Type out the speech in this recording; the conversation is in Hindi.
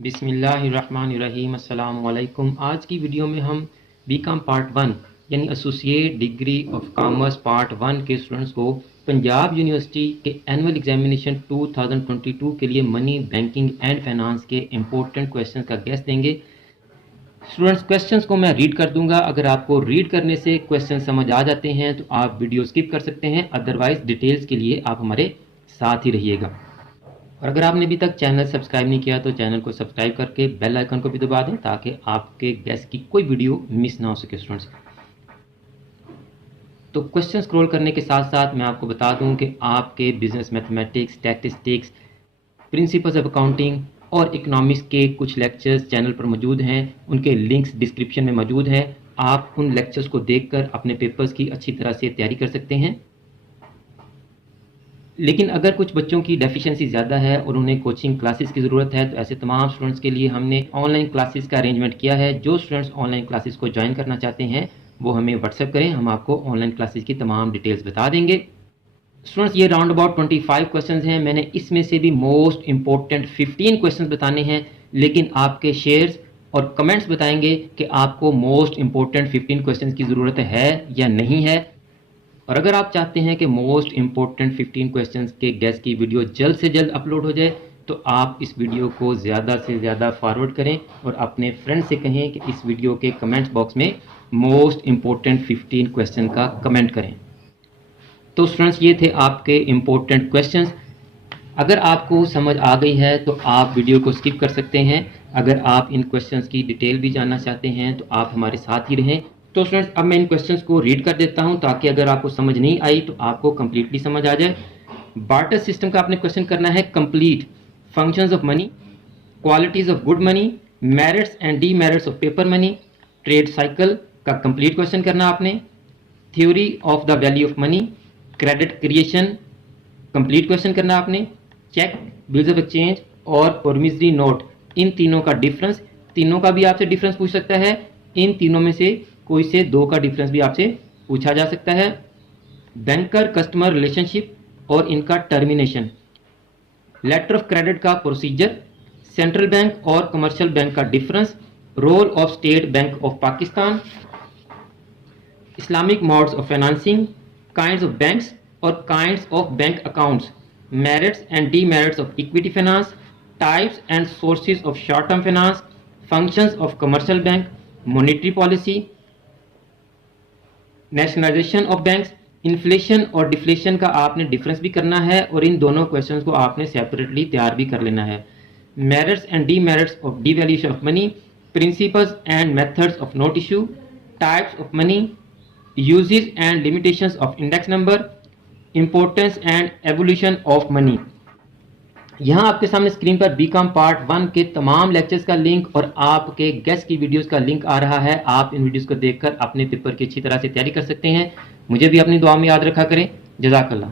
बिस्मिल्लाहिर्रहमानिर्रहीम अस्सलाम वालेकुम। आज की वीडियो में हम बीकॉम पार्ट 1 यानी associate degree of commerce part 1 के स्टूडेंट्स को पंजाब यूनिवर्सिटी के एनुअल एग्जामिनेशन 2022 के लिए मनी बैंकिंग एंड फाइनेंस के इम्पोर्टेंट क्वेश्चंस का गेस देंगे। स्टूडेंट्स, क्वेश्चंस को मैं रीड कर दूंगा। अगर आपको रीड करने से क्वेश्चन समझ आ जाते हैं तो आप वीडियो स्किप कर सकते हैं, अदरवाइज डिटेल्स के लिए आप हमारे साथ ही रहिएगा। और अगर आपने अभी तक चैनल सब्सक्राइब नहीं किया तो चैनल को सब्सक्राइब करके बेल आइकन को भी दबा दें ताकि आपके गैस की कोई वीडियो मिस ना हो सके। स्टूडेंट्स, तो क्वेश्चन स्क्रॉल करने के साथ साथ मैं आपको बता दूं कि आपके business mathematics, statistics, principles of accounting और इकोनॉमिक्स के कुछ लेक्चर्स चैनल पर मौजूद हैं। उनके लिंक्स डिस्क्रिप्शन में मौजूद हैं। आप उन लेक्चर्स को देखकर अपने पेपर्स की अच्छी तरह से तैयारी कर सकते हैं। लेकिन अगर कुछ बच्चों की डेफिशिएंसी ज़्यादा है और उन्हें कोचिंग क्लासेस की ज़रूरत है तो ऐसे तमाम स्टूडेंट्स के लिए हमने ऑनलाइन क्लासेस का अरेंजमेंट किया है। जो स्टूडेंट्स ऑनलाइन क्लासेस को ज्वाइन करना चाहते हैं वो हमें व्हाट्सएप करें, हम आपको ऑनलाइन क्लासेस की तमाम डिटेल्स बता देंगे। स्टूडेंट्स, ये राउंड अबाउट 25 क्वेश्चन हैं। मैंने इसमें से भी मोस्ट इंपॉर्टेंट 15 क्वेश्चन बताने हैं, लेकिन आपके शेयर्स और कमेंट्स बताएंगे कि आपको मोस्ट इंपॉर्टेंट 15 क्वेश्चन की ज़रूरत है या नहीं है। और अगर आप चाहते हैं कि मोस्ट इंपॉर्टेंट 15 क्वेश्चंस के गेस की वीडियो जल्द से जल्द अपलोड हो जाए तो आप इस वीडियो को ज़्यादा से ज़्यादा फॉरवर्ड करें और अपने फ्रेंड से कहें कि इस वीडियो के कमेंट्स बॉक्स में मोस्ट इंपॉर्टेंट 15 क्वेश्चन का कमेंट करें। तो स्टूडेंट्स, ये थे आपके इंपॉर्टेंट क्वेश्चंस। अगर आपको समझ आ गई है तो आप वीडियो को स्किप कर सकते हैं। अगर आप इन क्वेश्चंस की डिटेल भी जानना चाहते हैं तो आप हमारे साथ ही रहें। तो स्टूडेंट्स, अब मैं इन क्वेश्चंस को रीड कर देता हूं ताकि अगर आपको समझ नहीं आई तो आपको कंप्लीटली समझ आ जाए। बार्टर सिस्टम का आपने क्वेश्चन करना है complete. Functions of money, qualities of good money, merits and demerits of paper money, trade cycle का कंप्लीट क्वेश्चन करना आपने। Theory of the value of money, credit creation complete question करना आपने। चेक, बिल्स ऑफ एक्सचेंज और प्रोमिसरी नोट, इन तीनों का डिफरेंस, तीनों का भी आपसे डिफरेंस पूछ सकता है। इन तीनों में से कोई से दो का डिफरेंस भी आपसे पूछा जा सकता है। बैंकर कस्टमर रिलेशनशिप और इनका टर्मिनेशन, लेटर ऑफ क्रेडिट का प्रोसीजर, सेंट्रल बैंक और कमर्शियल बैंक का difference, role of state bank of Pakistan, Islamic modes of financing, kinds of banks और kinds of bank accounts, merits and demerits of equity finance, types and sources of short term finance, functions of commercial bank, monetary policy, nationalisation of banks, inflation और डिफ्लेशन का आपने डिफरेंस भी करना है और इन दोनों क्वेश्चंस को आपने सेपरेटली तैयार भी कर लेना है। Merits and demerits of devaluation of money, principles and methods of note issue, types of money, uses and limitations of index number, importance and evolution of money. यहाँ आपके सामने स्क्रीन पर बीकॉम पार्ट 1 के तमाम लेक्चर्स का लिंक और आपके गेस्ट की वीडियोस का लिंक आ रहा है। आप इन वीडियोस को देखकर अपने पेपर की अच्छी तरह से तैयारी कर सकते हैं। मुझे भी अपनी दुआ में याद रखा करें। जज़ाकल्लाह।